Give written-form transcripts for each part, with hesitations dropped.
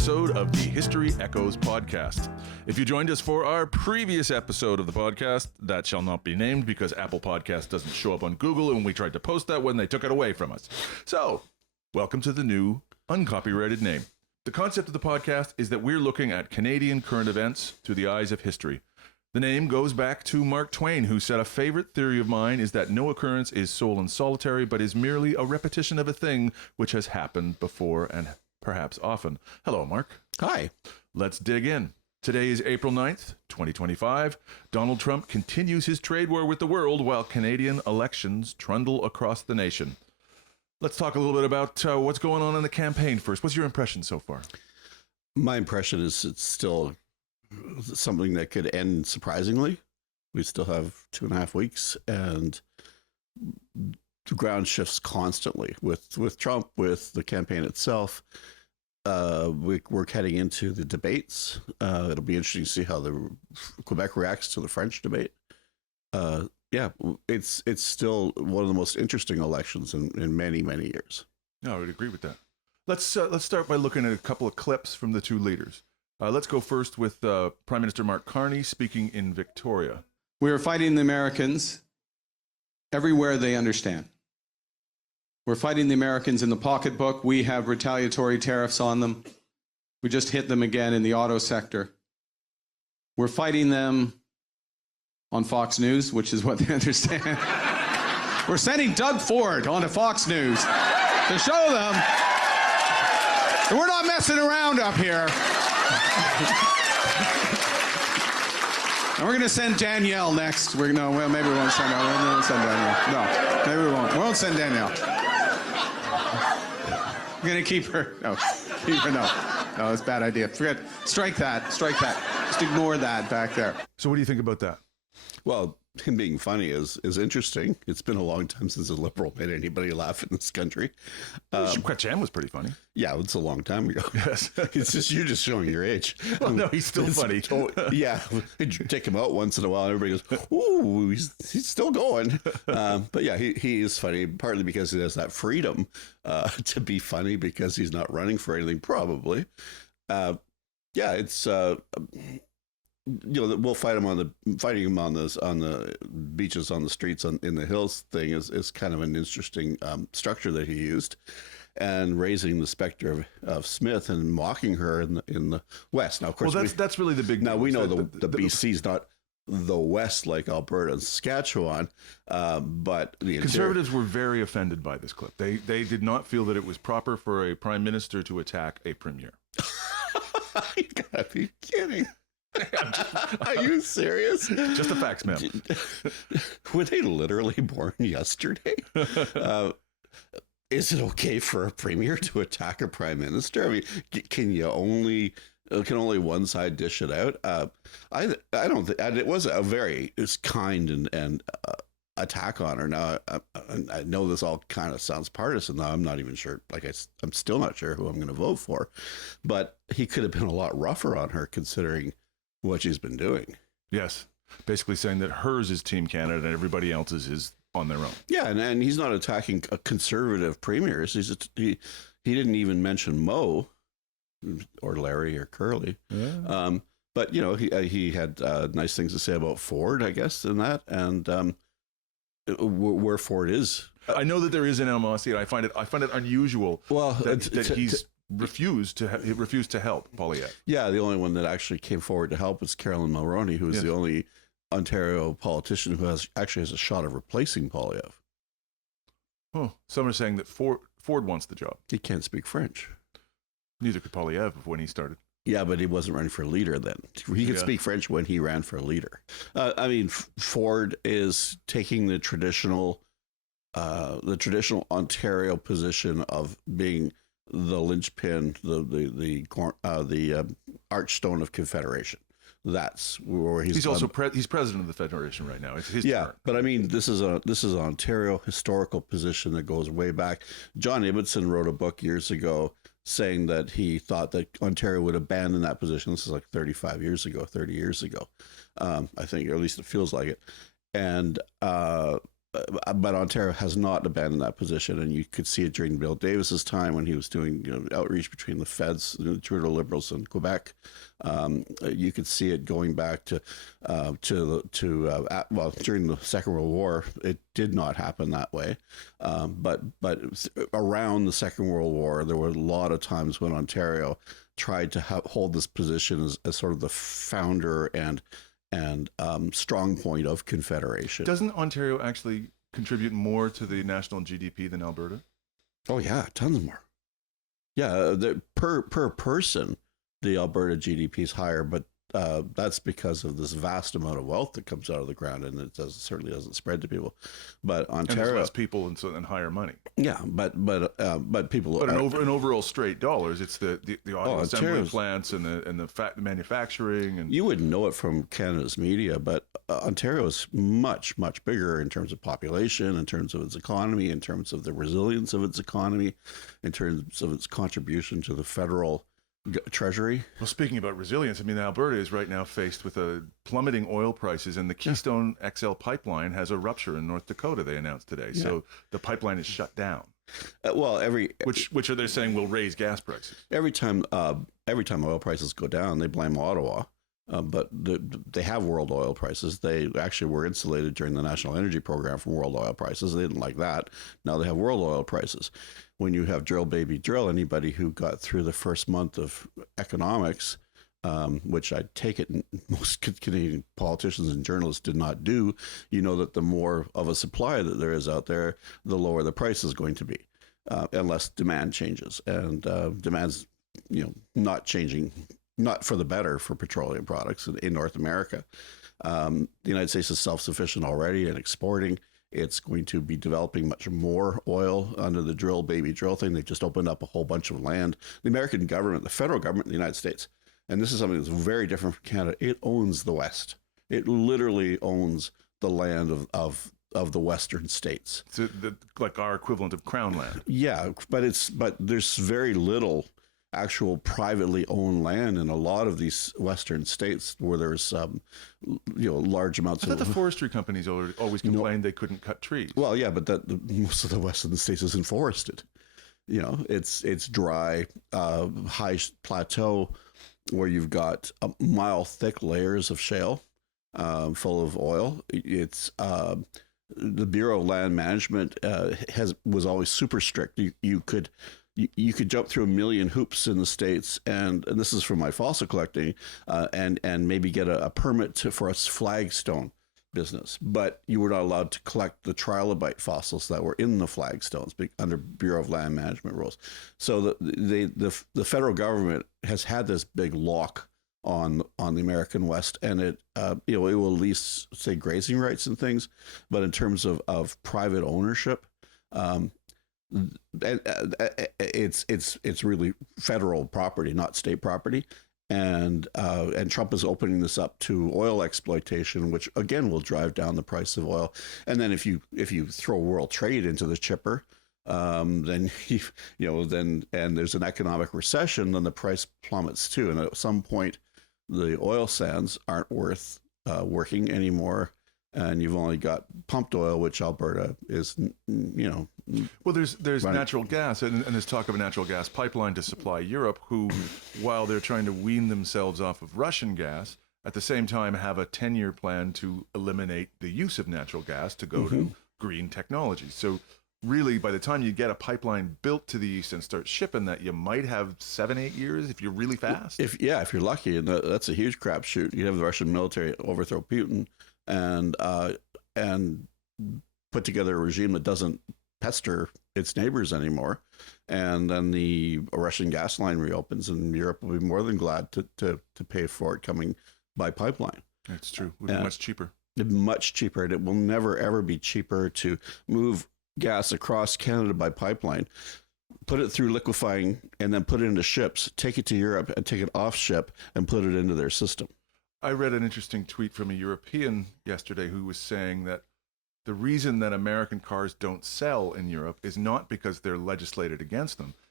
episode of the History Echoes podcast. If you joined us for our previous episode of the podcast, that shall not be named because Apple Podcast doesn't show up on Google, and we tried to post that when they took it away from us. So, welcome to the new uncopyrighted name. The concept of the podcast is that we're looking at Canadian current events through the eyes of history. The name goes back to Mark Twain, who said, "A favorite theory of mine is that no occurrence is sole and solitary, but is merely a repetition of a thing which has happened before and perhaps often." Hello, Mark. Hi. Let's dig in. Today is April 9th, 2025. Donald Trump continues his trade war with the world while Canadian elections trundle across the nation. Let's talk a little bit about what's going on in the campaign first. What's your impression so far? My impression is it's still something that could end surprisingly. We still have 2.5 weeks, and the ground shifts constantly with Trump, with the campaign itself. We're heading into the debates. It'll be interesting to see how the Quebec reacts to the French debate. It's still one of the most interesting elections in many, many years. No, I would agree with that. Let's start by looking at a couple of clips from the two leaders. Let's go first with Prime Minister Mark Carney speaking in Victoria. We are fighting the Americans everywhere they understand. We're fighting the Americans in the pocketbook. We have retaliatory tariffs on them. We just hit them again in the auto sector. We're fighting them on Fox News, which is what they understand. We're sending Doug Ford onto Fox News to show them that we're not messing around up here. And we're going to send Danielle next. Maybe we won't send her. Maybe we won't send Danielle. No, maybe we won't. We won't send Danielle. We're going to keep her. No, keep her. No, it's a bad idea. Strike that. Just ignore that back there. So what do you think about that? Well, him being funny is interesting. It's been a long time since a Liberal made anybody laugh in this country. Quetchen was pretty funny. Yeah, it's a long time ago. Yes. You're just showing your age. Well, no, he's still funny. Yeah, take him out once in a while, and everybody goes, "Ooh, he's still going." But yeah, he is funny, partly because he has that freedom to be funny because he's not running for anything, probably. It's. We'll fighting him on the beaches, on the streets, in the hills thing is kind of an interesting structure that he used, and raising the specter of Smith and mocking her in the West. Now, of course, that's really the big. Now we know the BC's not the West like Alberta and Saskatchewan, but the Conservatives were very offended by this clip. They did not feel that it was proper for a prime minister to attack a premier. You gotta be kidding. Are you serious? Just the facts, ma'am. Were they literally born yesterday? Is it okay for a premier to attack a prime minister? I mean, can only one side dish it out? I don't think it was kind and attack on her. Now I know this all kind of sounds partisan. Now I'm not even sure. I'm still not sure who I'm going to vote for, but he could have been a lot rougher on her considering what she's been doing. Yes. Basically saying that hers is Team Canada and everybody else's is on their own. Yeah, and he's not attacking a conservative premiers. He didn't even mention Mo or Larry or Curly. Yeah. But he had nice things to say about Ford, I guess, in that, and where Ford is. I know that there is an animosity, and I find it unusual that he's refused to help Poilievre. Yeah, the only one that actually came forward to help is Carolyn Mulroney, who is the only Ontario politician who has a shot of replacing Poilievre. Oh, some are saying that Ford wants the job. He can't speak French. Neither could Poilievre when he started. Yeah, but he wasn't running for leader then. He could speak French when he ran for leader. Ford is taking the traditional Ontario position of being the linchpin, the archstone of Confederation. That's where he's also he's president of the Federation right now. It's his turn. But I mean, this is an Ontario historical position that goes way back. John Ibbotson wrote a book years ago saying that he thought that Ontario would abandon that position. This is like 30 years ago, I think, or at least it feels like it. And but Ontario has not abandoned that position, and you could see it during Bill Davis's time when he was doing outreach between the Feds, the Trudeau Liberals, and Quebec. You could see it going back to during the Second World War. It did not happen that way, but around the Second World War, there were a lot of times when Ontario tried to hold this position as sort of the founder and strong point of Confederation. Doesn't Ontario actually contribute more to the national GDP than Alberta? Oh yeah, tons more. Yeah, per person, the Alberta GDP is higher, but that's because of this vast amount of wealth that comes out of the ground, and it certainly doesn't spread to people. But Ontario, and there's less people and higher money. Yeah, but people. But in overall straight dollars, it's the auto assembly plants and the manufacturing, and you wouldn't know it from Canada's media, but Ontario is much bigger in terms of population, in terms of its economy, in terms of the resilience of its economy, in terms of its contribution to the federal Treasury. Well, speaking about resilience, I mean, Alberta is right now faced with plummeting oil prices, and the Keystone XL pipeline has a rupture in North Dakota, they announced today. Yeah. So the pipeline is shut down. Which are they saying will raise gas prices? Every time oil prices go down, they blame Ottawa. But they have world oil prices. They actually were insulated during the National Energy Program from world oil prices. They didn't like that. Now they have world oil prices. When you have drill, baby, drill, anybody who got through the first month of economics, which I take it most Canadian politicians and journalists did not do, you know that the more of a supply that there is out there, the lower the price is going to be, unless demand changes. And demand's not changing, not for the better for petroleum products in North America. The United States is self-sufficient already in exporting. It's going to be developing much more oil under the drill, baby, drill thing. They just opened up a whole bunch of land. The American government, the federal government in the United States, and this is something that's very different from Canada, it owns the West. It literally owns the land of the Western states. So like our equivalent of Crown land. Yeah, but there's very little actual privately owned land in a lot of these Western states where there's large amounts I thought the forestry companies always complained they couldn't cut trees. Well, yeah, but most of the Western states isn't forested. It's dry, high plateau where you've got mile thick layers of shale full of oil. It's the Bureau of Land Management was always super strict. You could jump through a million hoops in the States, and this is from my fossil collecting, and maybe get a permit for a flagstone business. But you were not allowed to collect the trilobite fossils that were in the flagstones under Bureau of Land Management rules. So the federal government has had this big lock on the American West, and it will at least say grazing rights and things, but in terms of private ownership. It's really federal property, not state property, and Trump is opening this up to oil exploitation, which again will drive down the price of oil. And then if you throw world trade into the chipper, then there's an economic recession, then the price plummets too. And at some point, the oil sands aren't worth working anymore. And you've only got pumped oil, which Alberta is, Well, there's natural gas, and there's talk of a natural gas pipeline to supply Europe, who, while they're trying to wean themselves off of Russian gas, at the same time have a 10-year plan to eliminate the use of natural gas to go to green technology. So really, by the time you get a pipeline built to the east and start shipping that, you might have 7-8 years if you're really fast. If you're lucky, and that's a huge crapshoot. You have the Russian military overthrow Putin and put together a regime that doesn't pester its neighbors anymore, and then the Russian gas line reopens, and Europe will be more than glad to pay for it coming by pipeline. That's true. It would be much cheaper. Much cheaper, and it will never ever be cheaper to move gas across Canada by pipeline, put it through liquefying, and then put it into ships, take it to Europe, and take it off ship and put it into their system. I read an interesting tweet from a European yesterday who was saying that the reason that American cars don't sell in Europe is not because they're legislated against them.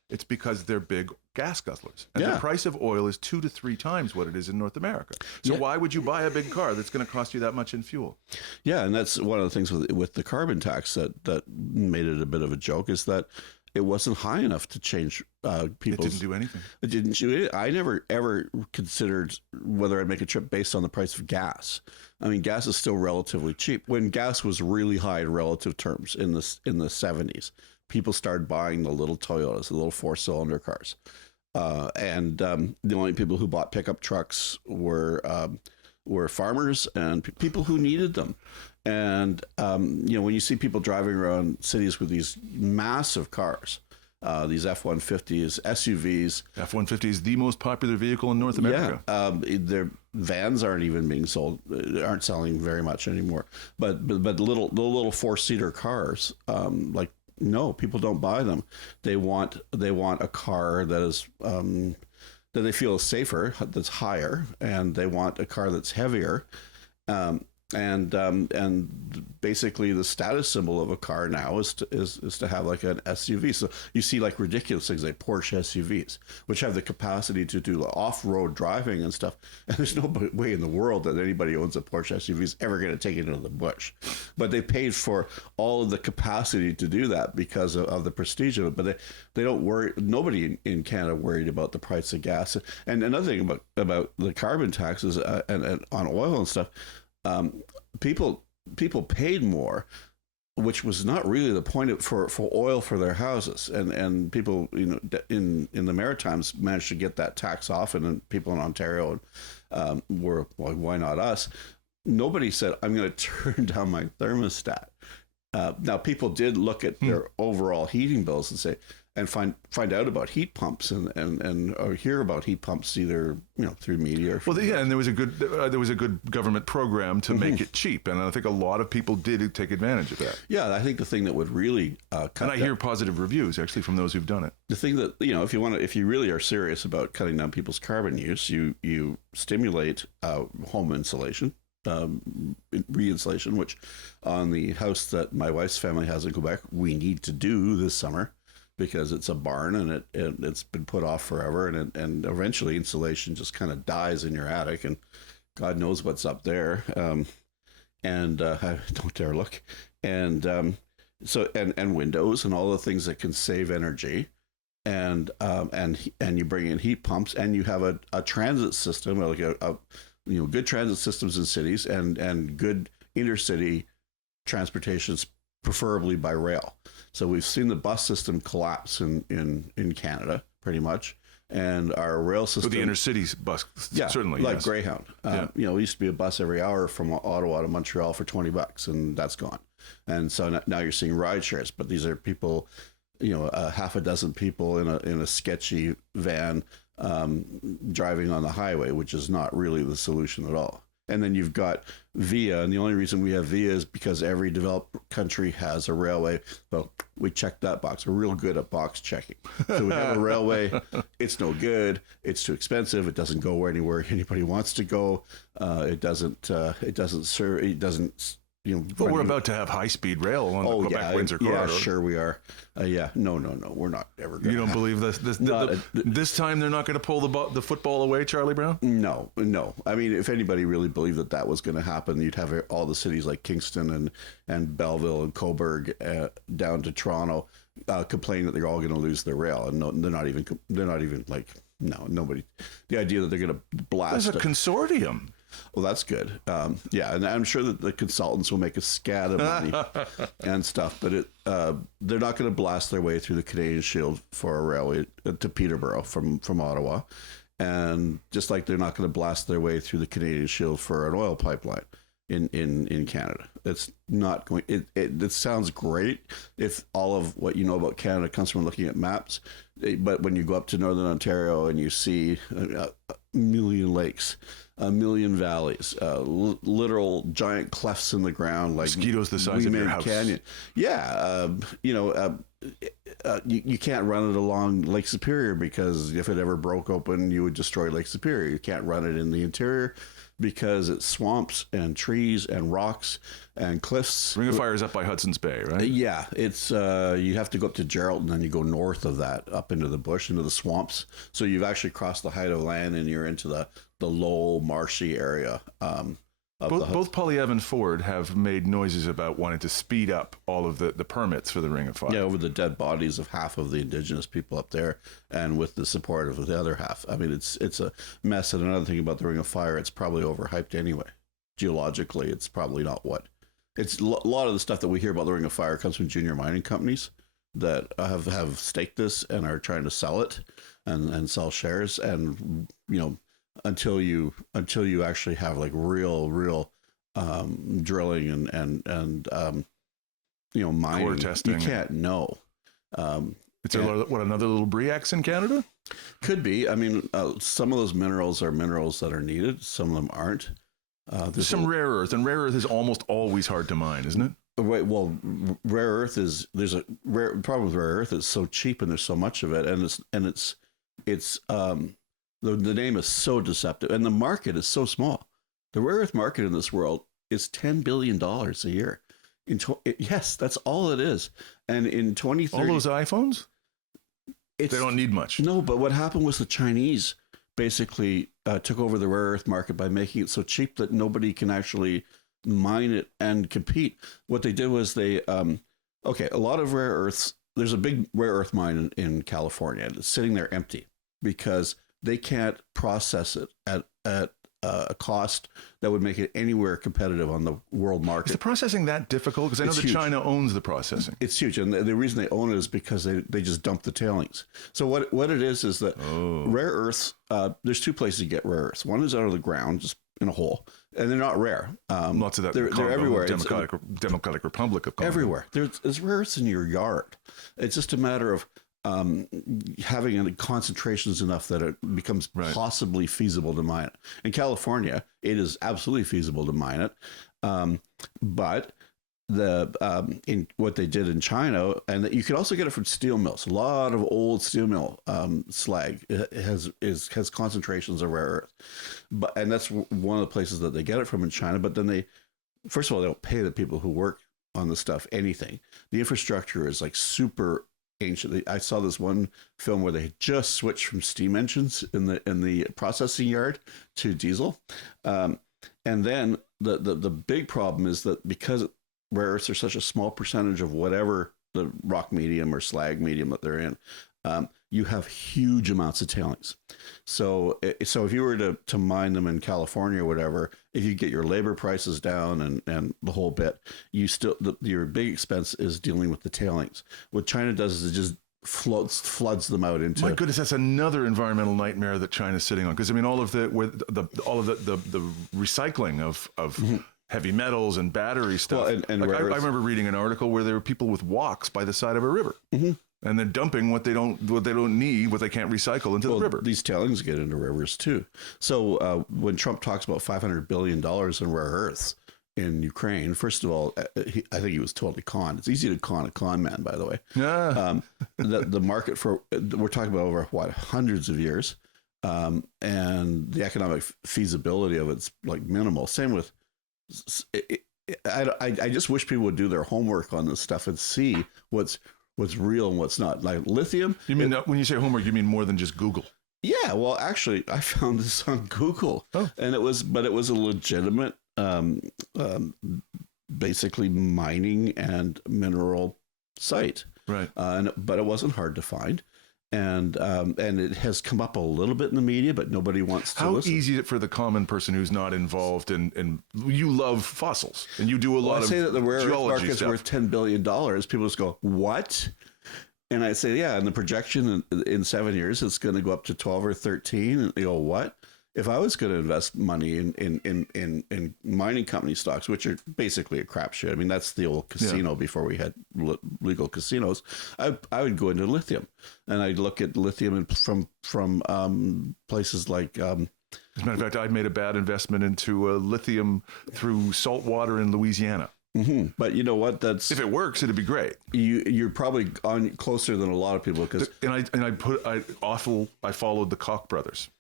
It's because they're big gas guzzlers. And the price of oil is 2 to 3 times what it is in North America. So why would you buy a big car that's going to cost you that much in fuel? Yeah, and that's one of the things with the carbon tax that made it a bit of a joke, is that it wasn't high enough to change people's... It didn't do anything. It didn't do it. I never, ever considered whether I'd make a trip based on the price of gas. I mean, gas is still relatively cheap. When gas was really high in relative terms in the 70s, people started buying the little Toyotas, the little 4-cylinder cars. And the only people who bought pickup trucks were farmers and people who needed them. And, when you see people driving around cities with these massive cars, these F-150s, SUVs. F-150 is the most popular vehicle in North America. Yeah, their vans aren't even being sold, aren't selling very much anymore. But the little 4-seater cars, no, people don't buy them. They want a car that is that they feel is safer, that's higher, and they want a car that's heavier. And basically the status symbol of a car now is to have like an SUV. So you see like ridiculous things like Porsche SUVs, which have the capacity to do off-road driving and stuff. And there's no way in the world that anybody who owns a Porsche SUV is ever going to take it into the bush. But they paid for all of the capacity to do that because of the prestige of it. But they don't worry. Nobody in Canada worried about the price of gas. And another thing about the carbon taxes and on oil and stuff. People paid more, which was not really the point for oil for their houses, and people in the Maritimes managed to get that tax off, and then people in Ontario were like, why not us? Nobody said, I'm going to turn down my thermostat. Now people did look at their overall heating bills and say, and find out about heat pumps and or hear about heat pumps either through media or and there was a good government program to make it cheap, and I think a lot of people did take advantage of that. Yeah, I think the thing that would really and I hear positive reviews actually from those who've done it. The thing that if you really are serious about cutting down people's carbon use, you stimulate home insulation. Re-insulation, which on the house that my wife's family has in Quebec, we need to do this summer because it's a barn and it's been put off forever, and eventually insulation just kind of dies in your attic, and God knows what's up there. And I don't dare look. And so windows and all the things that can save energy. And you bring in heat pumps, and you have a transit system, like good transit systems in cities and good intercity transportations, preferably by rail. So we've seen the bus system collapse in Canada pretty much, and our rail system. So the intercity bus, certainly, like yes. Greyhound. It used to be a bus every hour from Ottawa to Montreal for $20, and that's gone. And so now you're seeing ride shares, but these are people, half a dozen people in a sketchy van driving on the highway, which is not really the solution at all. And then you've got VIA, and the only reason we have VIA is because every developed country has a railway. Well, we checked that box. We're real good at box checking. So we have a railway. It's no good. It's too expensive. It doesn't go anywhere anybody wants to go. It doesn't serve. It doesn't. But we're about to have high-speed rail on the Quebec-Windsor corridor. Yeah, sure we are. No, we're not ever going to. You don't believe this? This time they're not going to pull the football away, Charlie Brown? No. I mean, if anybody really believed that was going to happen, you'd have all the cities like Kingston and Belleville and Cobourg down to Toronto complain that they're all going to lose their rail, and they're not even like, no, nobody. The idea that they're going to blast. There's a consortium. Well, that's good. And I'm sure that the consultants will make a scat of money and stuff, but they're not going to blast their way through the Canadian Shield for a railway to Peterborough from Ottawa, and just like they're not going to blast their way through the Canadian Shield for an oil pipeline in Canada. It's not going. It sounds great if all of what you know about Canada comes from looking at maps, but when you go up to Northern Ontario and you see a million lakes, a million valleys, literal giant clefts in the ground, like mosquitoes the size of your house. Canyon. Yeah, you can't run it along Lake Superior because if it ever broke open, you would destroy Lake Superior. You can't run it in the interior because it's swamps and trees and rocks and cliffs. Ring of Fire is up by Hudson's Bay, right? Yeah, it's you have to go up to Geraldton, and you go north of that up into the bush, into the swamps. So you've actually crossed the height of land, and you're into the low marshy area. Both Polyev and Ford have made noises about wanting to speed up all of the permits for the Ring of Fire. Yeah, over the dead bodies of half of the indigenous people up there, and with the support of the other half. I mean, it's a mess. And another thing about the Ring of Fire, it's probably overhyped anyway. Geologically, it's probably not what. It's a lot of the stuff that we hear about the Ring of Fire comes from junior mining companies that have staked this and are trying to sell it and sell shares. And until you actually have like real drilling and mining, core testing, you can't know. It's another little Briax in Canada? Could be. I mean, some of those minerals are minerals that are needed. Some of them aren't. There's some rare earth, and rare earth is almost always hard to mine, isn't it? Right. Well, rare earth there's a rare problem with rare earth. It's so cheap and there's so much of it, and it's the name is so deceptive, and the market is so small. The rare earth market in this world is $10 billion a year. Yes, that's all it is. And in 2030, all those iPhones, they don't need much. No, but what happened was the Chinese basically took over the rare earth market by making it so cheap that nobody can actually mine it and compete. What they did was they, a lot of rare earths, there's a big rare earth mine in California, and it's sitting there empty because they can't process it at a cost that would make it anywhere competitive on the world market. Is the processing that difficult? Because I know that China owns the processing. It's huge. And the reason they own it is because they just dump the tailings. So what it is that rare earths, there's two places you get rare earths. One is out of the ground, just in a hole. And they're not rare. Lots of that. They're everywhere. Democratic Republic of Congo. Everywhere. There's rare earths in your yard. It's just a matter of having concentrations enough that it becomes possibly feasible to mine it. In California, it is absolutely feasible to mine it. But in what they did in China, and you can also get it from steel mills. A lot of old steel mill slag has concentrations of rare earth, and that's one of the places that they get it from in China. But then first of all, they don't pay the people who work on the stuff anything. The infrastructure is like super ancient. I saw this one film where they had just switched from steam engines in the processing yard to diesel, and then the big problem is that because rare earths are such a small percentage of whatever the rock medium or slag medium that they're in, you have huge amounts of tailings. So if you were to mine them in California or whatever, if you get your labor prices down and the whole bit, your big expense is dealing with the tailings. What China does is it just floods them out into. My goodness, that's another environmental nightmare that China's sitting on. Because I mean, all of the recycling of heavy metals and battery stuff. Well, I remember reading an article where there were people with woks by the side of a river. Mm-hmm. And then dumping what they don't need, what they can't recycle into the river. These tailings get into rivers too. So when Trump talks about $500 billion in rare earths in Ukraine, first of all, I think he was totally conned. It's easy to con a con man, by the way. Yeah. The market we're talking about over hundreds of years, and the economic feasibility of it's like minimal. Same with. I just wish people would do their homework on this stuff and see what's real and what's not. Like lithium. You mean when you say homework, you mean more than just Google? Yeah. Well, actually, I found this on Google, and it was a legitimate, basically mining and mineral site. Right. But it wasn't hard to find. And it has come up a little bit in the media, but nobody wants to listen. How easy is it for the common person who's not involved in you love fossils and you do a lot of geology. I say that the rare earth market is worth $10 billion. People just go, what? And I say, yeah, and the projection in 7 years, it's going to go up to 12 or 13. And they go, what? If I was going to invest money in mining company stocks, which are basically a crapshoot, I mean, that's the old casino before we had legal casinos, I would go into lithium, and I'd look at lithium from places like. As a matter of fact, I made a bad investment into lithium through salt water in Louisiana. Mm-hmm. But you know what? That's if it works, it'd be great. You're probably on closer than a lot of people because I followed the Koch brothers.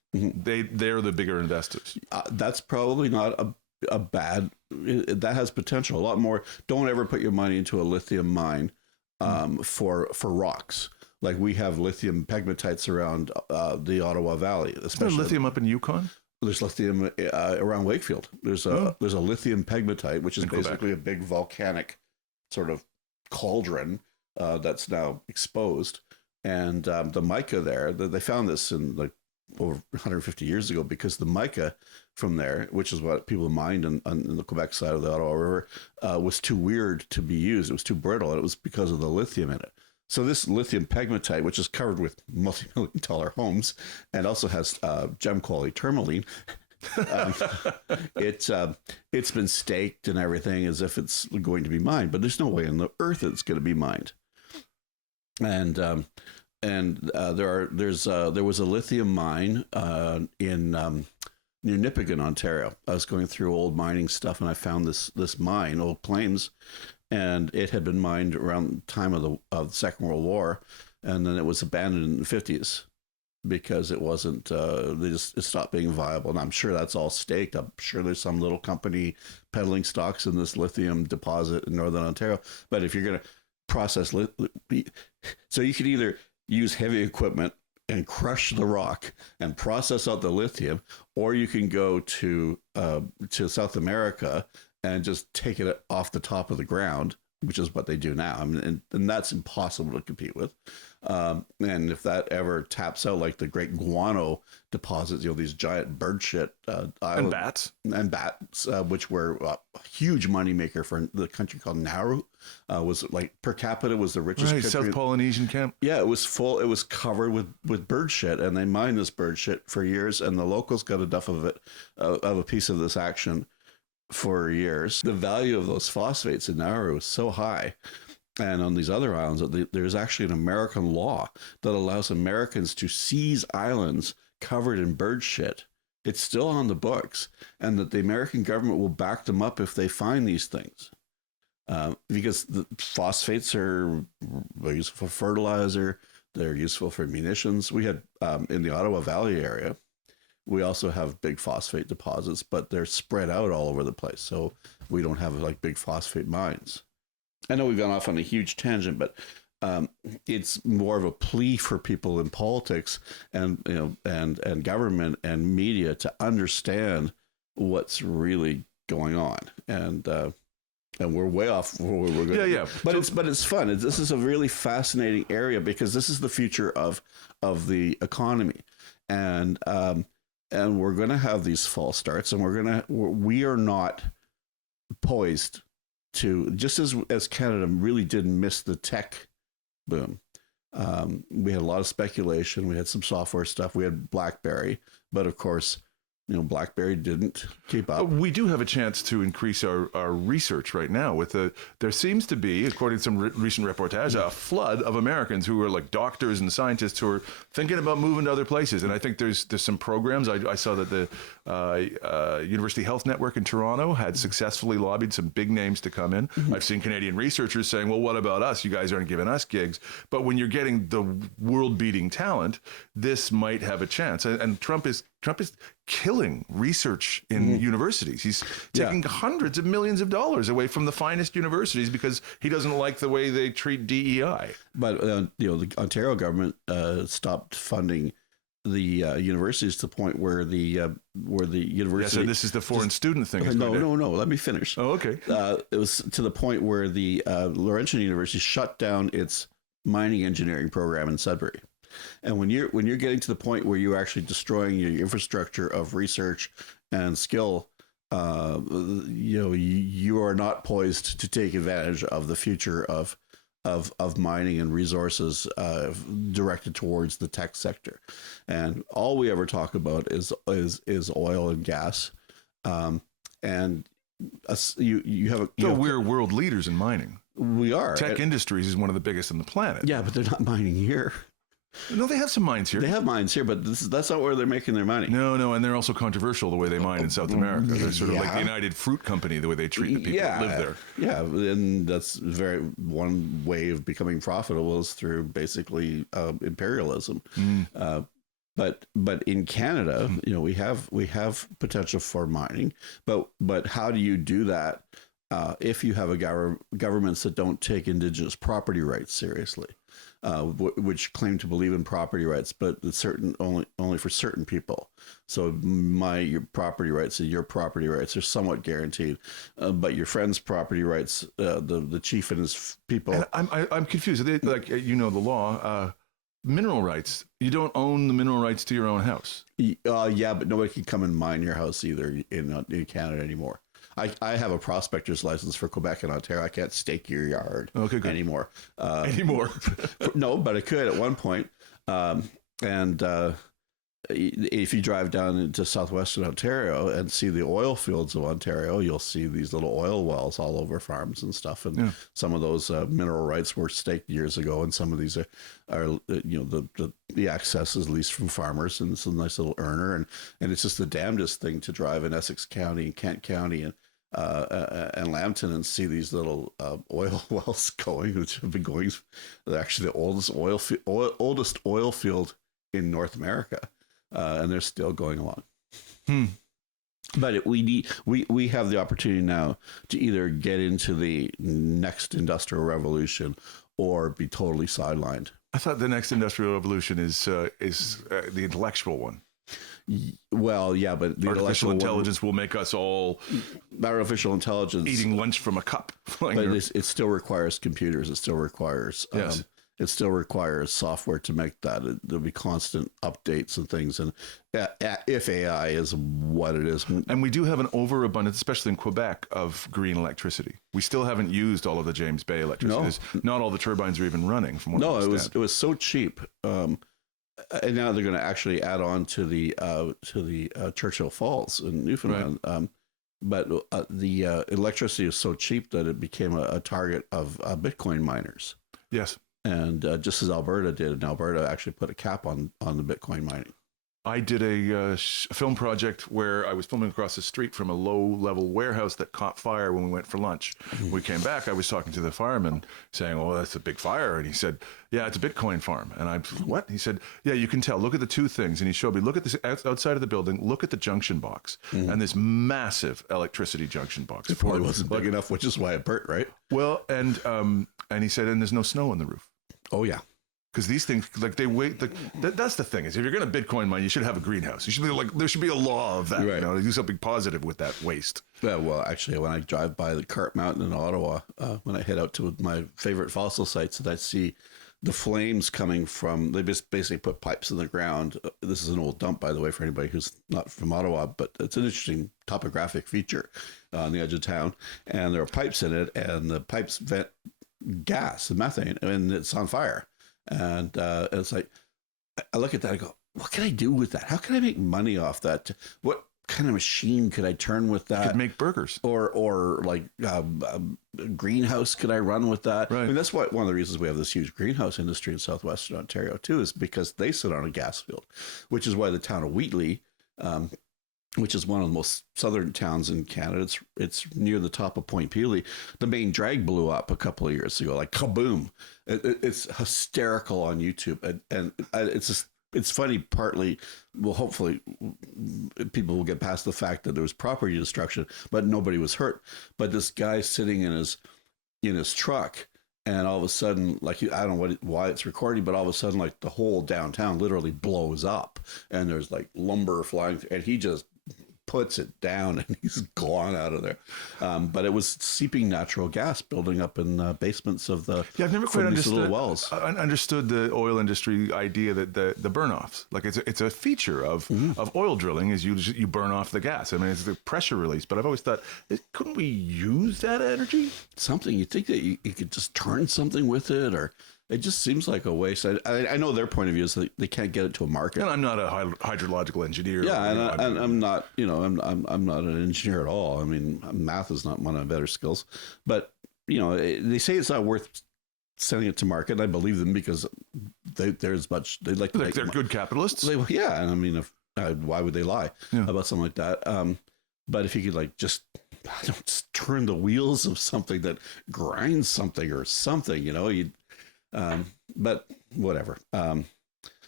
They're the bigger investors. That's probably not a bad. That has potential. A lot more. Don't ever put your money into a lithium mine for rocks. Like we have lithium pegmatites around the Ottawa Valley, especially. Is there lithium up in Yukon? There's lithium around Wakefield. There's a lithium pegmatite, which is basically a big volcanic sort of cauldron that's now exposed. And the mica there, they found this in like over 150 years ago, because the mica from there, which is what people mined on the Quebec side of the Ottawa River, was too weird to be used. It was too brittle, and it was because of the lithium in it. So this lithium pegmatite, which is covered with multi-million-dollar homes and also has gem quality tourmaline, it's been staked and everything as if it's going to be mined, but there's no way in the earth it's going to be mined. And there was a lithium mine in near Nipigon, Ontario. I was going through old mining stuff, and I found this mine, Old Plains. And it had been mined around the time of the Second World War, and then it was abandoned in the 50s because it wasn't. It stopped being viable, and I'm sure that's all staked. I'm sure there's some little company peddling stocks in this lithium deposit in Northern Ontario. But if you're going to process, so you could either use heavy equipment and crush the rock and process out the lithium, or you can go to South America and just take it off the top of the ground, which is what they do now. I mean, and that's impossible to compete with. And if that ever taps out, like the great guano deposits, these giant bird shit islands, and bats, which were a huge moneymaker for the country called Nauru, was like per capita was the richest country. South Polynesian camp. Yeah, it was full. It was covered with bird shit, and they mined this bird shit for years, and the locals got enough of it, of a piece of this action for years. The value of those phosphates in Nauru is so high, and on these other islands, there's actually an American law that allows Americans to seize islands covered in bird shit. It's still on the books, and that the American government will back them up if they find these things, because the phosphates are useful for fertilizer. They're useful for munitions. We had in the Ottawa Valley area, we also have big phosphate deposits, but they're spread out all over the place. So we don't have like big phosphate mines. I know we've gone off on a huge tangent, but it's more of a plea for people in politics and government and media to understand what's really going on. And we're way off where we're going. Yeah. But it's fun. This is a really fascinating area because this is the future of the economy. And we're going to have these false starts, and we are not poised to, just as Canada really did miss the tech boom. We had a lot of speculation. We had some software stuff. We had BlackBerry, but of course, BlackBerry didn't keep up. We do have a chance to increase our research right now. There seems to be, according to some recent reportage, a flood of Americans who are like doctors and scientists who are thinking about moving to other places. And I think there's some programs. I saw that the University Health Network in Toronto had successfully lobbied some big names to come in. Mm-hmm. I've seen Canadian researchers saying, well, what about us? You guys aren't giving us gigs. But when you're getting the world-beating talent, this might have a chance. And Trump is killing research in universities. He's taking hundreds of millions of dollars away from the finest universities because he doesn't like the way they treat DEI. But the Ontario government stopped funding the universities to the point where the university. Yeah, so this is the foreign student thing. No. Let me finish. Oh, okay. It was to the point where the Laurentian University shut down its mining engineering program in Sudbury. And when you're getting to the point where you're actually destroying your infrastructure of research and skill, you are not poised to take advantage of the future of mining and resources directed towards the tech sector. And all we ever talk about is oil and gas. And we're world leaders in mining. We are. Tech Industries is one of the biggest on the planet. Yeah, but they're not mining here. No, they have some mines here. They have mines here, but that's not where they're making their money. No, and they're also controversial the way they mine in South America. They're sort of like the United Fruit Company, the way they treat the people that live there. Yeah, and that's one way of becoming profitable is through basically imperialism. But in Canada, we have potential for mining, but how do you do that if you have governments that don't take Indigenous property rights seriously, which claim to believe in property rights, but it's only for certain people. So your property rights and your property rights are somewhat guaranteed, but your friend's property rights, the chief and his people. And I'm confused. The law. Mineral rights. You don't own the mineral rights to your own house. Yeah, but nobody can come and mine your house either in Canada anymore. I have a prospector's license for Quebec and Ontario. I can't stake your yard anymore. No, but I could at one point. If you drive down into southwestern Ontario and see the oil fields of Ontario, you'll see these little oil wells all over farms and stuff. And some of those mineral rights were staked years ago, and some of these are the access is leased from farmers, and it's a nice little earner. And it's just the damnedest thing to drive in Essex County and Kent County and Lambton and see these little oil wells going, which have been going. They're actually the oldest oil field in North America. And they're still going along. But we have the opportunity now to either get into the next industrial revolution or be totally sidelined. I thought the next industrial revolution is the intellectual one. Well, yeah, but the artificial intelligence will make us all artificial intelligence eating lunch from a cup. But it still requires computers. It still requires It still requires software to make that. There'll be constant updates and things. And if AI is what it is. And we do have an overabundance, especially in Quebec, of green electricity. We still haven't used all of the James Bay electricity. No. Not all the turbines are even running. From what I understand. It was so cheap. And now they're going to actually add on to the Churchill Falls in Newfoundland. Right. But the electricity is so cheap that it became a target of Bitcoin miners. Yes. And just as Alberta did, and Alberta actually put a cap on the Bitcoin mining. I did a film project where I was filming across the street from a low-level warehouse that caught fire when we went for lunch. When we came back, I was talking to the fireman saying, "Oh, that's a big fire." And he said, "Yeah, it's a Bitcoin farm." And I, "What?" He said, "Yeah, you can tell. Look at the two things." And he showed me, look at this outside of the building, look at the junction box. And this massive electricity junction box. It probably wasn't big enough, which is why it burnt, right? Well, and he said, and there's no snow on the roof. Oh, yeah. Because these things, they wait. That's the thing is, if you're going to Bitcoin mine, you should have a greenhouse. You should be there should be a law of that, right. To do something positive with that waste. Yeah, well, actually, when I drive by the Cart Mountain in Ottawa, when I head out to my favorite fossil sites, and I see the flames coming from, they just basically put pipes in the ground. This is an old dump, by the way, for anybody who's not from Ottawa, but it's an interesting topographic feature on the edge of town. And there are pipes in it, and the pipes vent gas and methane, and it's on fire. And it's like, I look at that, I go, what can I do with that? How can I make money off that? What kind of machine could I turn with that? You could make burgers. Or like a greenhouse could I run with that? Right. I mean, that's one of the reasons we have this huge greenhouse industry in southwestern Ontario too, is because they sit on a gas field, which is why the town of Wheatley, which is one of the most southern towns in Canada. It's near the top of Point Pelee. The main drag blew up a couple of years ago, like kaboom. It's hysterical on YouTube, and it's funny. Partly, well, hopefully, people will get past the fact that there was property destruction, but nobody was hurt. But this guy sitting in his truck, and all of a sudden, like, I don't know why it's recording, but all of a sudden, like, the whole downtown literally blows up, and there's like lumber flying, and he just puts it down and he's gone out of there. But it was seeping natural gas building up in basements of the I've never quite understood wells. I understood the oil industry idea that the burn-offs, like it's a feature of oil drilling, is you burn off the gas. I mean, it's the pressure release, but I've always thought, couldn't we use that energy? Something you think that you could just turn something with it, or it just seems like a waste. I know their point of view is that they can't get it to a market. And I'm not a hydrological engineer. Yeah, I'm not. I'm not an engineer at all. I mean, math is not one of my better skills. But they say it's not worth sending it to market. And I believe them because there's much they like. They're good capitalists. Yeah, and I mean, why would they lie about something like that? But if you could just turn the wheels of something that grinds something or something, you'd. But whatever.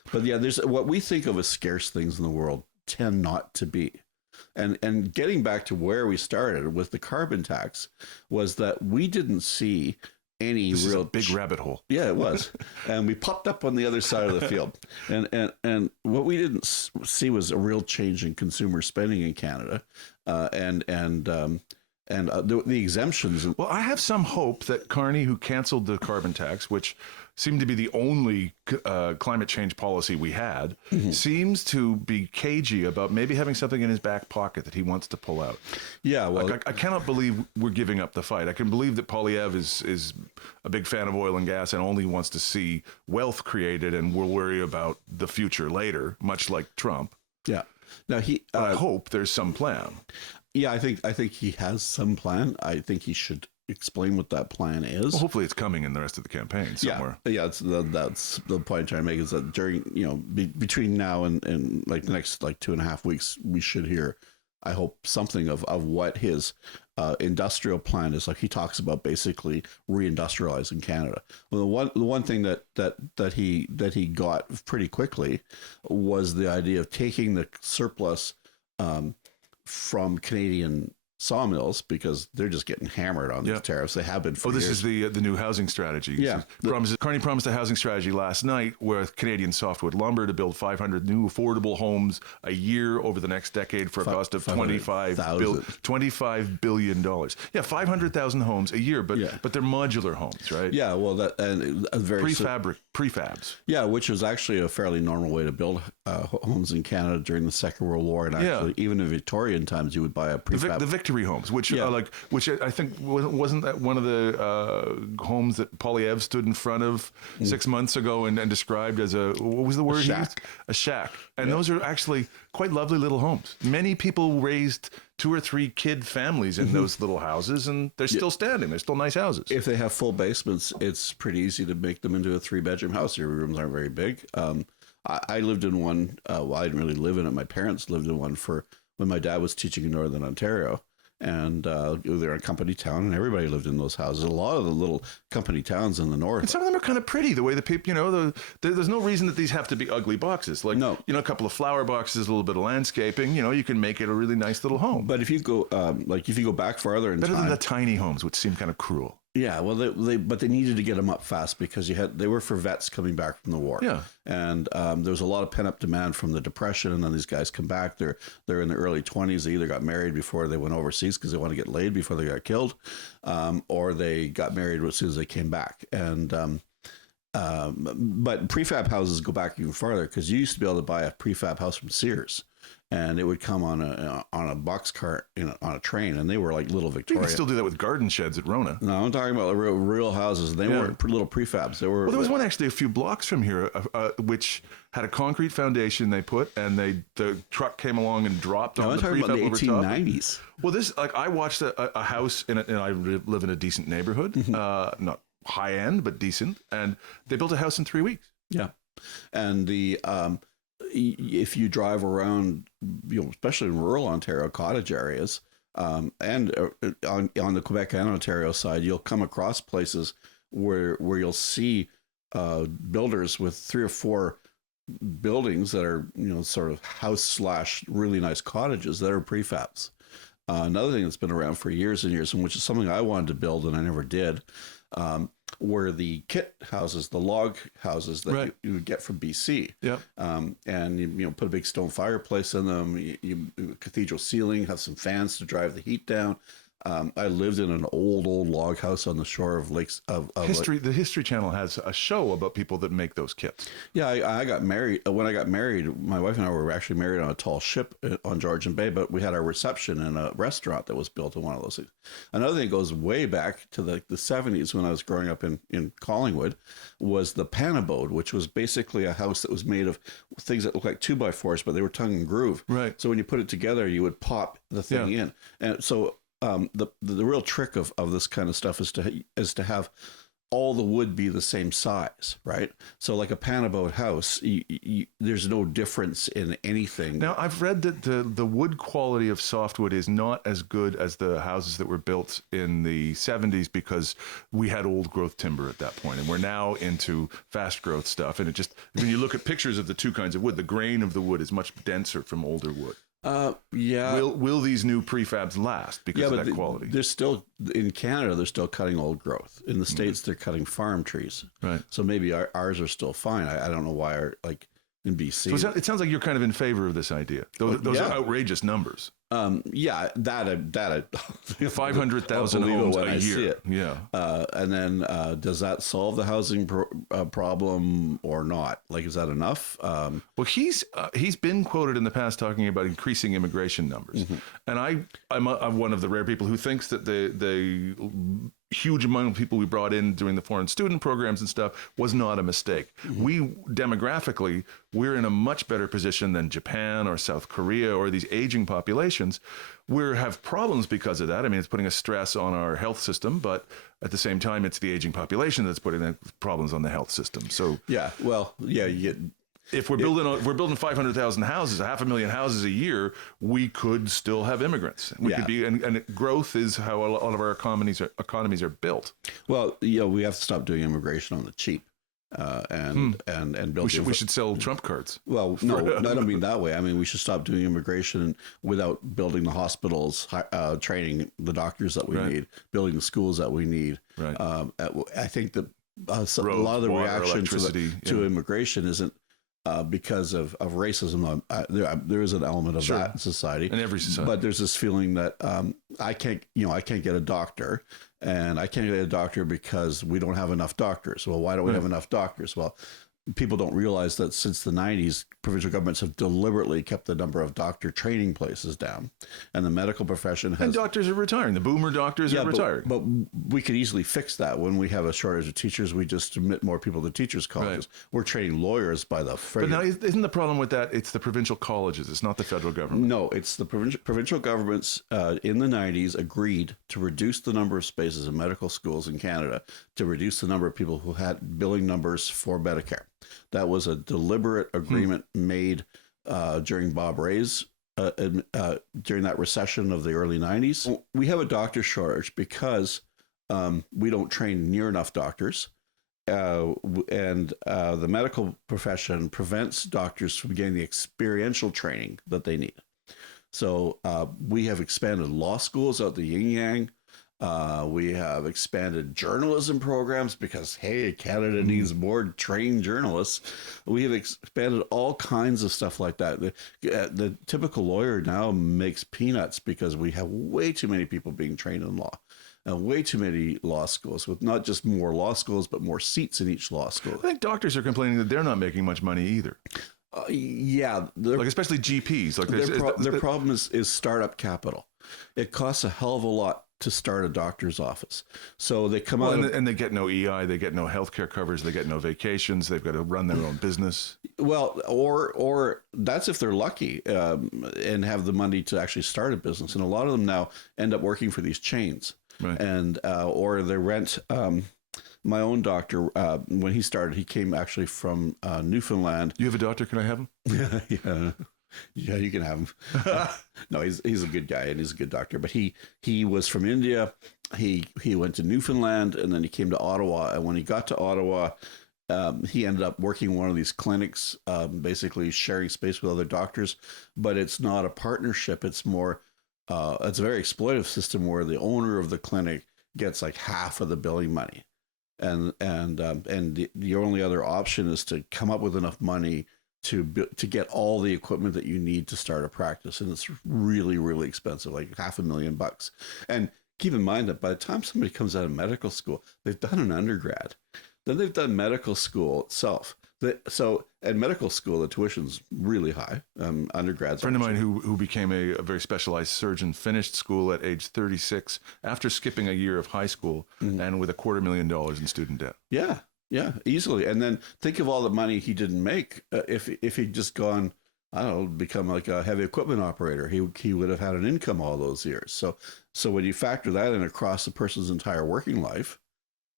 But yeah, there's what we think of as scarce things in the world tend not to be. And getting back to where we started with the carbon tax was that we didn't see any This real is a big rabbit hole. Yeah, it was. And we popped up on the other side of the field. And what we didn't see was a real change in consumer spending in Canada. The exemptions. Well, I have some hope that Carney, who canceled the carbon tax, which seemed to be the only climate change policy we had, seems to be cagey about maybe having something in his back pocket that he wants to pull out. Yeah, well, like, I cannot believe we're giving up the fight. I can believe that Poilievre is a big fan of oil and gas and only wants to see wealth created and will worry about the future later, much like Trump. Yeah. Now I hope there's some plan. Yeah, I think he has some plan. I think he should explain what that plan is. Well, hopefully it's coming in the rest of the campaign somewhere. Yeah, that's the point I'm trying to make, is that during, between now and like the next 2.5 weeks, we should hear, I hope, something of what his industrial plan is. Like, he talks about basically reindustrializing Canada. Well, the one thing that he got pretty quickly was the idea of taking the surplus from Canadian sawmills, because they're just getting hammered on these tariffs. They have been for years. This is the new housing strategy. Yeah. Carney promised a housing strategy last night with Canadian softwood lumber to build 500 new affordable homes a year over the next decade for a cost of $25 billion. Yeah, 500,000 homes a year, but they're modular homes, right? Yeah, well, that and a very prefabs. Yeah, which was actually a fairly normal way to build homes in Canada during the Second World War, and actually even in Victorian times, you would buy a prefab. The Victory homes, which I think wasn't that one of the homes that Poilievre stood in front of 6 months ago and described as what was the word? A shack. And those are actually quite lovely little homes. Many people raised 2 or 3 kid families in those little houses, and they're still standing. They're still nice houses. If they have full basements, it's pretty easy to make them into a 3-bedroom house. Your rooms aren't very big. I lived in one. Well, I didn't really live in it. My parents lived in one for when my dad was teaching in Northern Ontario. And they're a company town, and everybody lived in those houses. A lot of the little company towns in the north. And some of them are kind of pretty, the way the people, there's no reason that these have to be ugly boxes. Like, a couple of flower boxes, a little bit of landscaping, you can make it a really nice little home. But if you go, if you go back farther in time. Better than the tiny homes, which seem kind of cruel. Yeah, well, but they needed to get them up fast because they were for vets coming back from the war. Yeah, and there was a lot of pent up demand from the Depression, and then these guys come back. They're in their early 20s. They either got married before they went overseas because they want to get laid before they got killed, or they got married as soon as they came back. And but prefab houses go back even farther, because you used to be able to buy a prefab house from Sears. And it would come on a box cart on a train, and they were like little Victoria. You can still do that with garden sheds at Rona. No, I'm talking about real houses. They weren't little prefabs. They were. Well, there was one actually a few blocks from here, which had a concrete foundation they put, and the truck came along and dropped on the prefab over top. I'm talking about the 1890s. Well, I watched a house and I live in a decent neighborhood, not high end but decent, and they built a house in 3 weeks. Yeah, and if you drive around, especially in rural Ontario cottage areas, and on the Quebec and Ontario side, you'll come across places where you'll see builders with 3 or 4 buildings that are sort of house / really nice cottages that are prefabs. Another thing that's been around for years and years, and which is something I wanted to build and I never did, were the kit houses, the log houses that you would get from BC. Yeah. And you put a big stone fireplace in them, you cathedral ceiling, have some fans to drive the heat down. I lived in an old log house on the shore of lakes of history. The History Channel has a show about people that make those kits. Yeah, I got married. When I got married, my wife and I were actually married on a tall ship on Georgian Bay, but we had our reception in a restaurant that was built in one of those things. Another thing goes way back to the 70s when I was growing up in Collingwood, was the panabode, which was basically a house that was made of things that looked like 2x4s, but they were tongue and groove. Right. So when you put it together, you would pop the thing in. And so the real trick of this kind of stuff is to have all the wood be the same size, right? So like a panabode house, there's no difference in anything. Now, I've read that the wood quality of softwood is not as good as the houses that were built in the 70s because we had old growth timber at that point, and we're now into fast growth stuff. And it just, when you look at pictures of the two kinds of wood, the grain of the wood is much denser from older wood. Yeah. Will these new prefabs last because of that quality? They're still, in Canada, they're still cutting old growth. In the States, they're cutting farm trees. Right. So maybe ours are still fine. I don't know why like in BC. So it sounds like you're kind of in favor of this idea. Those are outrageous numbers. Yeah, that 500,000 homes a year. Yeah. And then does that solve the housing problem or not? Like, is that enough? Well, he's been quoted in the past talking about increasing immigration numbers, and I'm one of the rare people who thinks that the huge amount of people we brought in during the foreign student programs and stuff was not a mistake. We demographically, we're in a much better position than Japan or South Korea or these aging populations. We have problems because of that. I mean, it's putting a stress on our health system, but at the same time, it's the aging population that's putting the problems on the health system. So if we're building 500,000 houses, 500,000 houses a year, we could still have immigrants. We could be, and growth is how a lot of our economies are built. Well, we have to stop doing immigration on the cheap, and build. We should sell Trump cards. Well, no, I don't mean that way. I mean, we should stop doing immigration without building the hospitals, training the doctors that we need, building the schools that we need. Right. I think that Roads, a lot of the water, reaction to immigration isn't because of racism. There is an element of that in society, in every society. But there's this feeling that I can't get a doctor, and I can't get a doctor because we don't have enough doctors. Well, why don't we have enough doctors? Well, people don't realize that since the 90s, provincial governments have deliberately kept the number of doctor training places down. And the medical profession has... And doctors are retiring. The boomer doctors are retiring. But we could easily fix that. When we have a shortage of teachers, we just admit more people to teachers' colleges. Right. We're training lawyers by the friggin'. But now, isn't the problem with that, it's the provincial colleges, it's not the federal government? No, it's the provincial governments in the 90s agreed to reduce the number of spaces in medical schools in Canada, to reduce the number of people who had billing numbers for Medicare. That was a deliberate agreement made during Bob Ray's, during that recession of the early 90s. We have a doctor shortage because we don't train near enough doctors. And the medical profession prevents doctors from getting the experiential training that they need. So we have expanded law schools out the yin-yang. We have expanded journalism programs because, hey, Canada needs more trained journalists. We have expanded all kinds of stuff like that. The typical lawyer now makes peanuts because we have way too many people being trained in law. Way too many law schools, with not just more law schools, but more seats in each law school. I think doctors are complaining that they're not making much money either. Like especially GPs. Like their problem is startup capital. It costs a hell of a lot to start a doctor's office. So they come out and they get no EI, they get no healthcare coverage, they get no vacations, they've got to run their own business. Well, or that's if they're lucky and have the money to actually start a business. And a lot of them now end up working for these chains. Right. And or they rent. My own doctor, when he started, he came actually from Newfoundland. You have a doctor? Can I have him? Yeah, you can have him. No, he's a good guy and he's a good doctor. But he was from India. He went to Newfoundland and then he came to Ottawa. And when he got to Ottawa, he ended up working in one of these clinics, basically sharing space with other doctors. But it's not a partnership. It's more. It's a very exploitative system where the owner of the clinic gets like half of the billing money. And the only other option is to come up with enough money to get all the equipment that you need to start a practice, and it's really, really expensive, like $500,000. And keep in mind that by the time somebody comes out of medical school, they've done an undergrad, then they've done medical school itself. So at medical school, the tuition's really high. Undergrads. A friend of mine who became a very specialized surgeon finished school at age 36 after skipping a year of high school and with $250,000 in student debt. Yeah, easily. And then think of all the money he didn't make if he'd just gone, I don't know, become like a heavy equipment operator. He would have had an income all those years. So when you factor that in across the person's entire working life,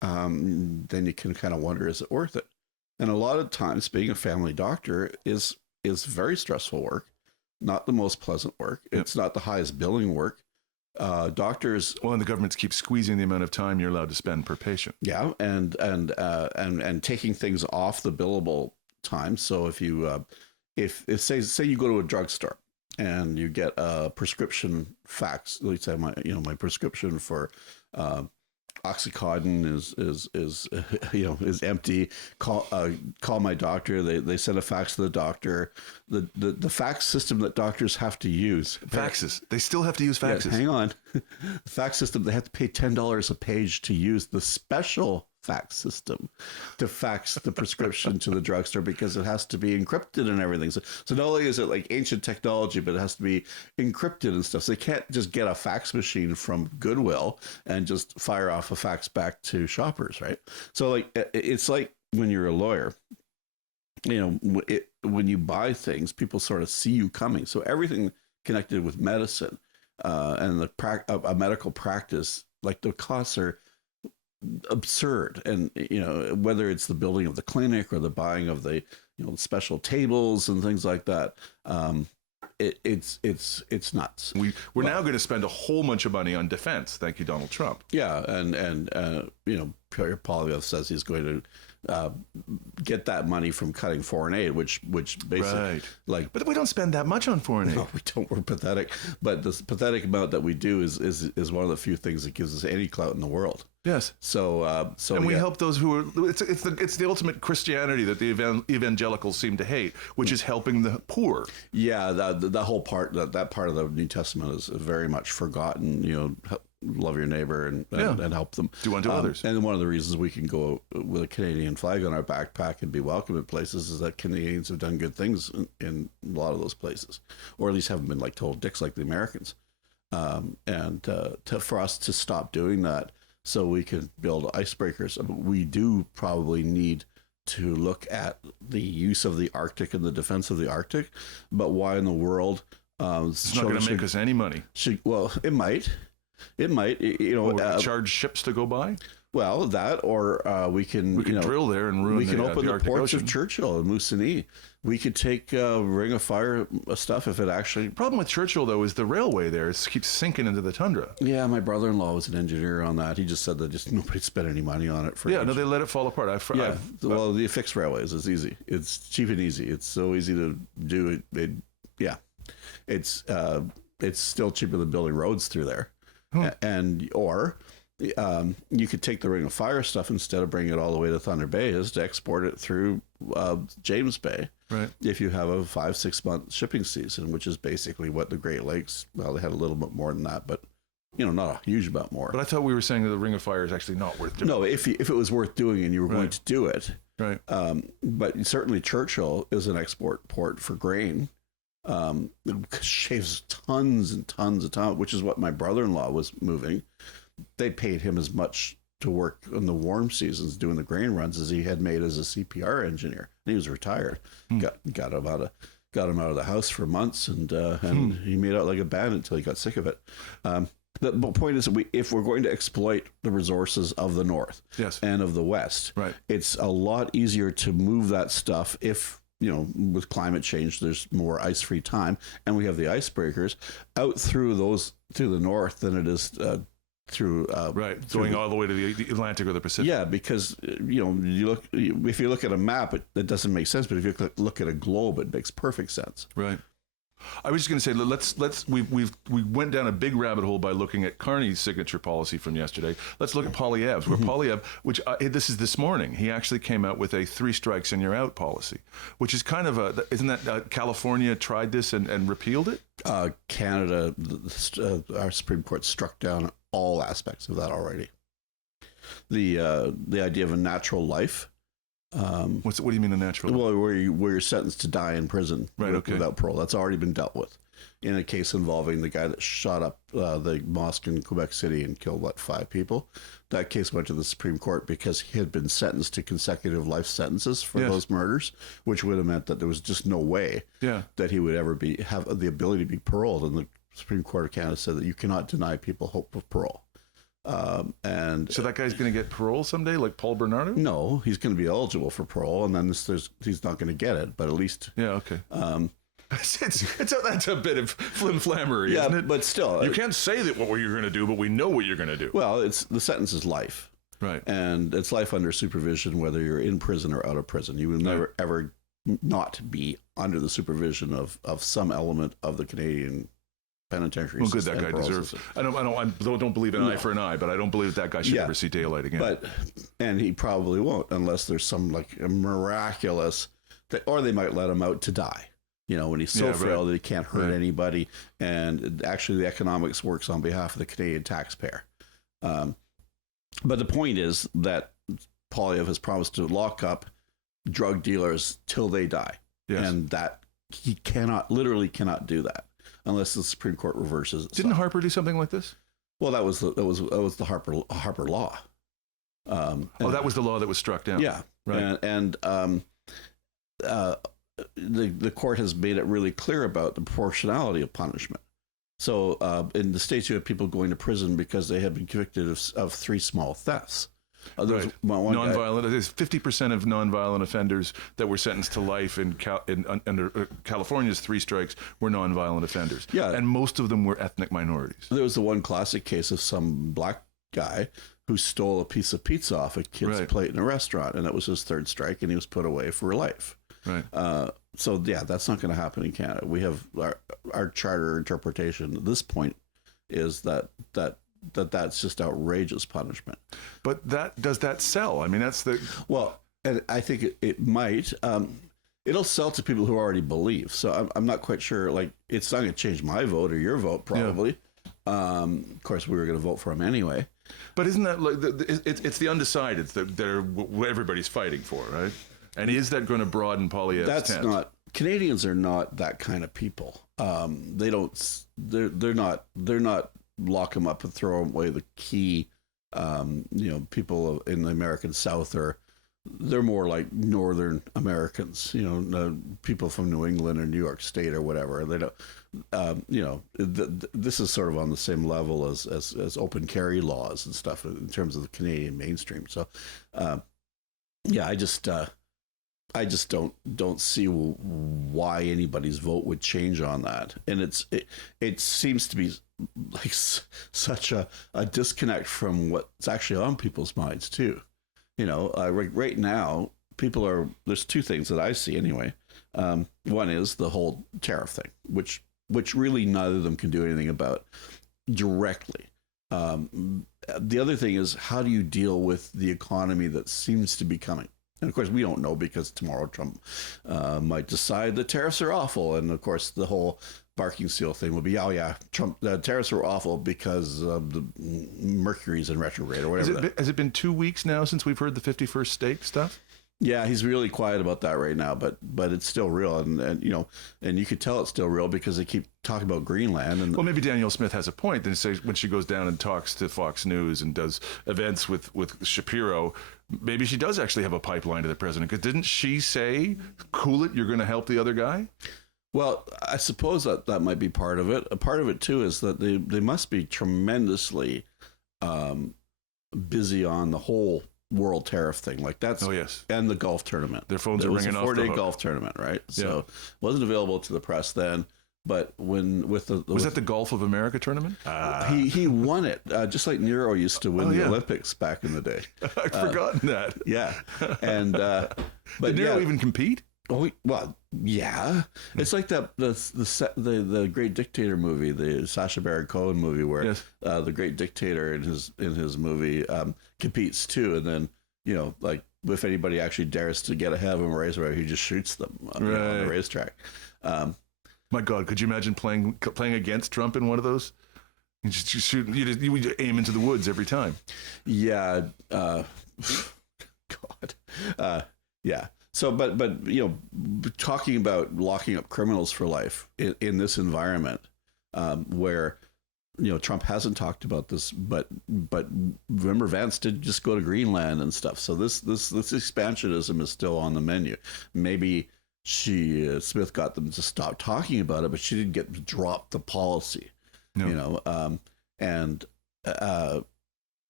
then you can kind of wonder, is it worth it? And a lot of times, being a family doctor is very stressful work, not the most pleasant work. Yep. It's not the highest billing work. Doctors, Well, and the governments keep squeezing the amount of time you're allowed to spend per patient. yeah, and taking things off the billable time. So if you if say you go to a drugstore and you get a prescription fax, let's say my prescription for Oxycontin is empty. Call my doctor. They send a fax to the doctor. The fax system that doctors have to use. Faxes. They still have to use faxes. Yeah, hang on. The fax system, they have to pay $10 a page to use the special fax system to fax the prescription to the drugstore, because it has to be encrypted and everything. So not only is it like ancient technology, but it has to be encrypted and stuff. So they can't just get a fax machine from Goodwill and just fire off a fax back to shoppers, right? So like it's like when you're a lawyer, when you buy things, people sort of see you coming. So everything connected with medicine and a medical practice, like the costs are absurd. And whether it's the building of the clinic or the buying of the special tables and things like that, it's nuts. We're now going to spend a whole bunch of money on defense. Thank you, Donald Trump. Yeah, and Pierre Poilievre says he's going to get that money from cutting foreign aid, which basically but we don't spend that much on foreign aid. No, we don't. We're pathetic. But this pathetic amount that we do is one of the few things that gives us any clout in the world. Yes. So we help those who are. It's the ultimate Christianity that the evangelicals seem to hate, which is helping the poor. Yeah, that whole part, that part of the New Testament is very much forgotten. Love your neighbor and help them. Do unto others. And one of the reasons we can go with a Canadian flag on our backpack and be welcome at places is that Canadians have done good things in a lot of those places, or at least haven't been like total dicks like the Americans. For us to stop doing that, so we can build icebreakers, we do probably need to look at the use of the Arctic and the defense of the Arctic. But why in the world? It's not going to make us any money. Well, it might. It might, charge ships to go by. Well, that, or we can drill there and ruin. We can open the ports Ocean. of Churchill and Moosonee. We could take Ring of Fire stuff if it actually. Problem with Churchill though is the railway there keeps sinking into the tundra. Yeah, my brother-in-law was an engineer on that. He just said that just nobody spent any money on it for. Yeah, no, they let it fall apart. Well, the fixed railways is easy. It's cheap and easy. It's so easy to do. It's still cheaper than building roads through there. Or you could take the Ring of Fire stuff, instead of bringing it all the way to Thunder Bay, is to export it through James Bay. Right. If you have a 5-6 month shipping season, which is basically what the Great Lakes, well, they had a little bit more than that, but not a huge amount more. But I thought we were saying that the Ring of Fire is actually not worth doing. No, if it was worth doing and you were going to do it. Right. But certainly Churchill is an export port for grain. Shaves tons and tons of time, which is what my brother-in-law was moving. They paid him as much to work in the warm seasons doing the grain runs as he had made as a CPR engineer. And he was retired. Got him out of the house for months, and he made out like a bandit until he got sick of it. The point is that if we're going to exploit the resources of the North and of the West, right, it's a lot easier to move that stuff if with climate change, there's more ice-free time, and we have the icebreakers out through the North than it is through going all the way to the Atlantic or the Pacific. Yeah, because if you look at a map, it doesn't make sense, but if you look at a globe, it makes perfect sense. Right. I was just going to say, we went down a big rabbit hole by looking at Carney's signature policy from yesterday. Let's look at Poilievre's. Where Poilievre, which this is this morning, he actually came out with a 3 strikes and you're out policy, which is kind of isn't that California tried this and repealed it? Canada, our Supreme Court struck down all aspects of that already. The idea of a natural life. What do you mean a natural life? Well, where you're sentenced to die in prison without parole. That's already been dealt with in a case involving the guy that shot up the mosque in Quebec City and killed 5 people. That case went to the Supreme Court because he had been sentenced to consecutive life sentences for those murders, which would have meant that there was just no way that he would ever have the ability to be paroled. And the Supreme Court of Canada said that you cannot deny people hope of parole. And So that guy's going to get parole someday, like Paul Bernardo? no, he's going to be eligible for parole, and then he's not going to get it. But at least, Yeah, okay. That's a bit of flim-flammery, yeah, isn't it? but still, You can't say that what you're going to do, but we know what you're going to do. well, the sentence is life, Right. and it's life under supervision, whether you're in prison or out of prison. You will never ever not be under the supervision of some element of the Canadian penitentiary Well, good, system. that guy and parole deserves. system. I don't believe an eye for an eye, but I don't believe that guy should Yeah. ever see daylight again. And he probably won't unless there's some like a miraculous, or they might let him out to die. You know, when he's so Yeah, frail right. that he can't hurt Right. anybody, and actually the economics works on behalf of the Canadian taxpayer. But the point is that Poilievre has promised to lock up drug dealers till they die, Yes. and that he literally cannot do that unless the Supreme Court reverses it. Didn't Harper do something like this? Well, that was the Harper law. That was the law that was struck down. Yeah, Right. and the court has made it really clear about the proportionality of punishment. So in the States, you have people going to prison because they have been convicted of 3 small thefts. There's Right. one guy- Nonviolent. There's 50% of nonviolent offenders that were sentenced to life under California's 3 strikes were nonviolent offenders. Yeah. And most of them were ethnic minorities. There was the one classic case of some black guy who stole a piece of pizza off a kid's Right. plate in a restaurant, and that was his 3rd strike, and he was put away for life. Right. So yeah, that's not going to happen in Canada. We have our charter interpretation at this point is that's just outrageous punishment. But does that sell? I mean, that's the... Well, and I think it might. It'll sell to people who already believe. So I'm not quite sure. Like, it's not going to change my vote or your vote, probably. Of course, we were going to vote for him anyway. But isn't that like it's the undecideds that are what everybody's fighting for, right? And is that going to broaden Poilievre's That's tent? not. Canadians are not that kind of people. They don't. They're not lock them up and throw away the key. People in the American South they're more like Northern Americans. People from New England or New York State or whatever. They don't. This is sort of on the same level as open carry laws and stuff in terms of the Canadian mainstream. So, I just don't see why anybody's vote would change on that. And it seems to be like such a disconnect from what's actually on people's minds too. Right now, there's 2 things that I see anyway. One is the whole tariff thing, which really neither of them can do anything about directly. The other thing is, how do you deal with the economy that seems to be coming? And of course, we don't know because tomorrow Trump might decide the tariffs are awful. And of course, the whole barking seal thing will be, oh yeah, Trump, the tariffs are awful because the Mercury's in retrograde or whatever. Has it been 2 weeks now since we've heard the 51st state stuff? Yeah, he's really quiet about that right now, but it's still real, and you could tell it's still real because they keep talking about Greenland. And Well, maybe Danielle Smith has a point. Then say when she goes down and talks to Fox News and does events with Shapiro, maybe she does actually have a pipeline to the president. Because didn't she say, "Cool it, you're going to help the other guy"? Well, I suppose that might be part of it. A part of it too is that they must be tremendously busy on the whole world tariff thing. Like that's and the golf tournament. Their phones are ringing off the hook. It was a 4-day golf tournament, right? So it wasn't available to the press then. But was that the Golf of America tournament? He won it just like Nero used to win the Olympics back in the day. I'd forgotten that. Yeah, and but did Nero even compete? Oh well, yeah. It's like the Great Dictator movie, the Sacha Baron Cohen movie, where the Great Dictator in his movie competes too, and then like if anybody actually dares to get ahead of him or race, he just shoots them on the racetrack. My God, could you imagine playing against Trump in one of those? You just shoot. You just aim into the woods every time. Yeah. God. Yeah. So, but talking about locking up criminals for life in this environment, where Trump hasn't talked about this, but remember Vance did just go to Greenland and stuff. So this expansionism is still on the menu. Maybe Smith got them to stop talking about it, but she didn't get to drop the policy. No.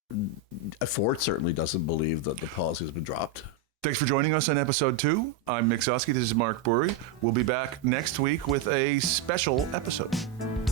Ford certainly doesn't believe that the policy has been dropped. Thanks for joining us on episode 2. I'm Mick Gzowski. This is Mark Bourrie. We'll be back next week with a special episode.